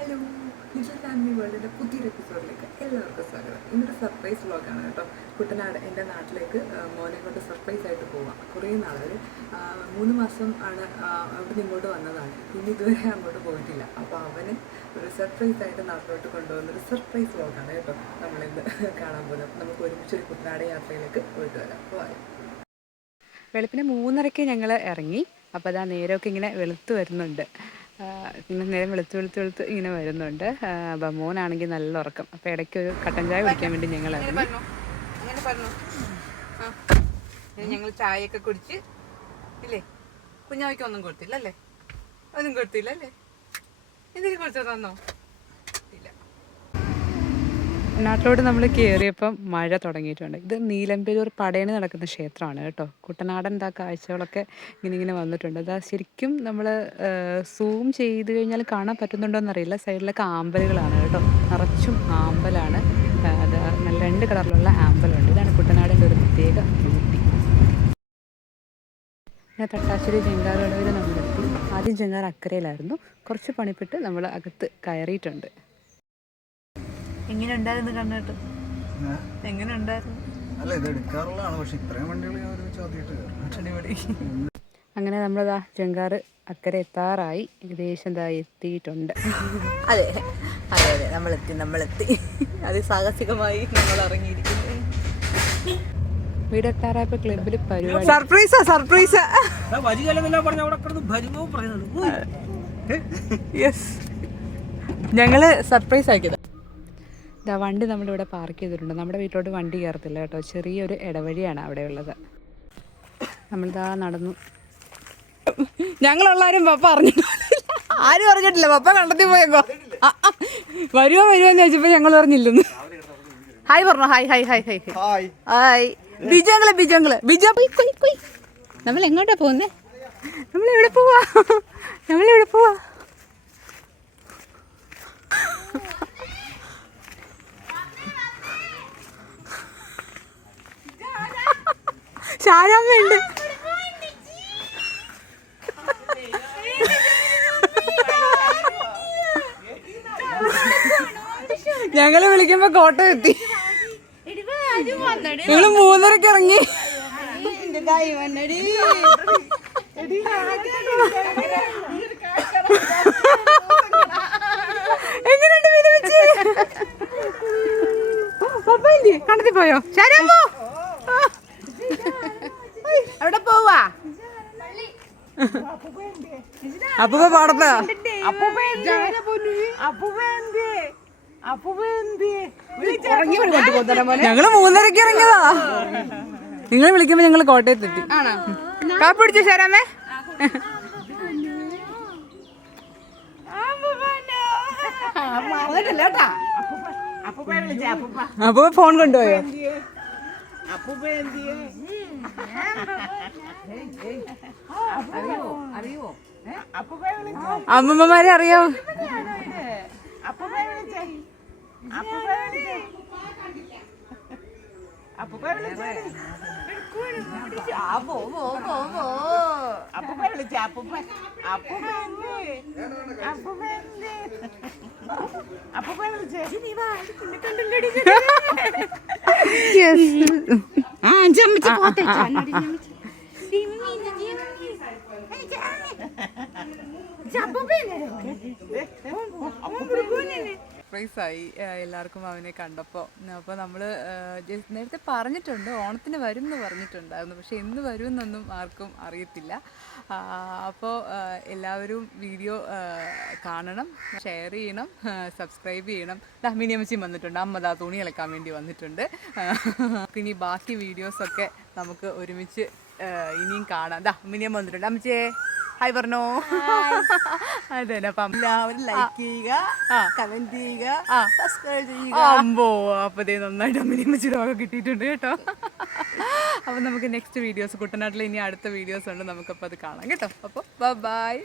Hello, little family വേൾഡിൻ്റെ പുതിയൊരു എപ്പിസോഡിലേക്ക് എല്ലാവർക്കും സ്വാഗതം. ഇന്നൊരു സർപ്രൈസ് വ്ളോഗാണ് കേട്ടോ. കുട്ടനാട് എൻ്റെ നാട്ടിലേക്ക് മോനെ കൊണ്ട് സർപ്രൈസ് ആയിട്ട് പോവാം. കുറേ നാൾ ഒരു 3 മാസം ആണ് അവിടെ നിന്ന് ഇങ്ങോട്ട് വന്നതാണ്. പിന്നെ ഇതുവരെ അങ്ങോട്ട് പോയിട്ടില്ല. അപ്പോൾ അവന് ഒരു സർപ്രൈസ് ആയിട്ട് നാട്ടിലോട്ട് കൊണ്ടുപോകുന്നൊരു സർപ്രൈസ് വ്ളോഗാണ് കേട്ടോ നമ്മളിന്ന് കാണാൻ പോകുന്നത്. നമുക്ക് ഒരുമിച്ചൊരു കുട്ടനാട് യാത്രയിലേക്ക് പോയിട്ട് വരാം. പോകാം. വെളുപ്പിന് 3:30 ഞങ്ങൾ ഇറങ്ങി. അപ്പോൾ അതാ നേരമൊക്കെ ഇങ്ങനെ വെളുത്ത് വരുന്നുണ്ട്. പിന്നെ നേരം വെളുത്ത് ഇങ്ങനെ വരുന്നുണ്ട്. അപ്പം മോനാണെങ്കിൽ നല്ല ഉറക്കം. അപ്പോൾ ഇടയ്ക്കൊരു കട്ടൻ ചായ കുടിക്കാൻ വേണ്ടി ഞങ്ങൾ ഞങ്ങൾ ചായയൊക്കെ കുടിച്ച് ഇല്ലേ. കുഞ്ഞാവയ്ക്കൊന്നും കൊടുത്തില്ല അല്ലേ? ഒന്നും കൊടുത്തില്ല അല്ലേ? എന്തെങ്കിലും കൊടുത്തോ? തന്നോ? ഇല്ല. നാട്ടിലോട്ട് നമ്മൾ കയറിയപ്പം മഴ തുടങ്ങിയിട്ടുണ്ട്. ഇത് നീലമ്പേരൂർ പടയണി നടക്കുന്ന ക്ഷേത്രമാണ് കേട്ടോ. കുട്ടനാടൻ കാഴ്ചകളൊക്കെ ഇങ്ങനെ വന്നിട്ടുണ്ട്. അതാ ശരിക്കും നമ്മൾ സൂം ചെയ്ത് കഴിഞ്ഞാൽ കാണാൻ പറ്റുന്നുണ്ടോ എന്നറിയില്ല. സൈഡിലൊക്കെ ആമ്പലുകളാണ് കേട്ടോ. നിറച്ചും ആമ്പലാണ്. അത് നല്ല 2 കളറിലുള്ള ആമ്പലുണ്ട്. ഇതാണ് കുട്ടനാടിൻ്റെ ഒരു പ്രത്യേക ബ്യൂട്ടി. പിന്നെ തട്ടാശ്ശേരി ചെങ്കാറുകടവിൽ നമ്മളെത്തി. ആദ്യം ചെങ്കാർ അക്കരയിലായിരുന്നു. കുറച്ച് പണിപ്പെട്ട് നമ്മൾ അകത്ത് കയറിയിട്ടുണ്ട്. എങ്ങനെ ഉണ്ടായിരുന്നു കണ്ടിട്ട്? എങ്ങനെ ഉണ്ടായിരുന്നു? അങ്ങനെ നമ്മളതാ ചെങ്കാറ് അക്കരെ എത്താറായി. ഏകദേശം എത്തിയിട്ടുണ്ട്. അതെ അതെ അതെ, നമ്മളെത്തി. അതിസാഹസികമായി നമ്മൾ ഇറങ്ങിയിരിക്കുന്നു. വീടെത്താറായപ്പോ ക്ലബിൽ പരിപാടി. സർപ്രൈസ് ഞങ്ങള് സർപ്രൈസ് ആക്കിയത്. വണ്ടി നമ്മളിവിടെ പാർക്ക് ചെയ്തിട്ടുണ്ട്. നമ്മുടെ വീട്ടിലോട്ട് വണ്ടി കയറത്തില്ല കേട്ടോ. ചെറിയൊരു ഇടവഴിയാണ് അവിടെ ഉള്ളത്. നമ്മളിതാ നടന്നു. ഞങ്ങളുള്ളാരും പപ്പ അറിഞ്ഞിട്ടില്ല. ആരും അറിഞ്ഞിട്ടില്ല. പപ്പ കണ്ടെത്തി പോയേക്കോ. വരുമോ എന്ന് ചോദിച്ചപ്പോ ഞങ്ങൾ പറഞ്ഞില്ലെന്ന്. ഹായ് പറഞ്ഞോ. ഹായ് ബിജു. നമ്മൾ എങ്ങോട്ടാ പോകുന്നേ? നമ്മളെവിടെ പോവാ? ശാരമ്മയുണ്ട്. ഞങ്ങള് വിളിക്കുമ്പോ കോട്ടയം എത്തി. ഞങ്ങള് 3:30 ഇറങ്ങി. എങ്ങനെയുണ്ട് വിരമിച്ച്? കണ്ടെത്തി പോയോ? ശാരമ്മ എവിടെ പോവാ? അപ്പൂപ്പ പാടത്താ. ഞങ്ങള് 3:30 ഇറങ്ങിയതാ. നിങ്ങൾ വിളിക്കുമ്പോ ഞങ്ങള് കോട്ടയത്തെത്തി. കാപ്പി പിടിച്ചു ശരാമേ. അപ്പൂപ്പ ഫോൺ കൊണ്ടുപോയോ? അമ്മമ്മമാരെ അറിയാവോ? സർപ്രൈസായി എല്ലാവർക്കും അവനെ കണ്ടപ്പോൾ. അപ്പോൾ നമ്മൾ നേരത്തെ പറഞ്ഞിട്ടുണ്ട് ഓണത്തിന് വരും എന്ന് പറഞ്ഞിട്ടുണ്ടായിരുന്നു. പക്ഷെ എന്ന് വരുമെന്നൊന്നും ആർക്കും അറിയത്തില്ല. അപ്പോൾ എല്ലാവരും വീഡിയോ കാണണം, ഷെയർ ചെയ്യണം, സബ്സ്ക്രൈബ് ചെയ്യണം. മിനിയമ്മച്ചി വന്നിട്ടുണ്ട്. അമ്മ തുണി ഇളക്കാൻ വേണ്ടി വന്നിട്ടുണ്ട്. ഇനി ബാക്കി വീഡിയോസൊക്കെ നമുക്ക് ഒരുമിച്ച് ഇനിയും കാണാം. മിനിയമ്മ വന്നിട്ടുണ്ട്. അമ്മച്ചേ ഹായ് പറഞ്ഞോ. അതെ. അപ്പം എല്ലാവരും ലൈക്ക് ചെയ്യുക, കമന്റ് ചെയ്യുക, സബ്സ്ക്രൈബ് ചെയ്യുക. അപ്പൊ നന്നായിട്ട് അമ്മച്ചിയുടെ വക കിട്ടിയിട്ടുണ്ട് കേട്ടോ. അപ്പൊ നമുക്ക് നെക്സ്റ്റ് വീഡിയോസ് കുട്ടനാട്ടിൽ ഇനി അടുത്ത വീഡിയോസ് ഉണ്ട്. നമുക്കപ്പോൾ അത് കാണാം കേട്ടോ. അപ്പോൾ ബൈ.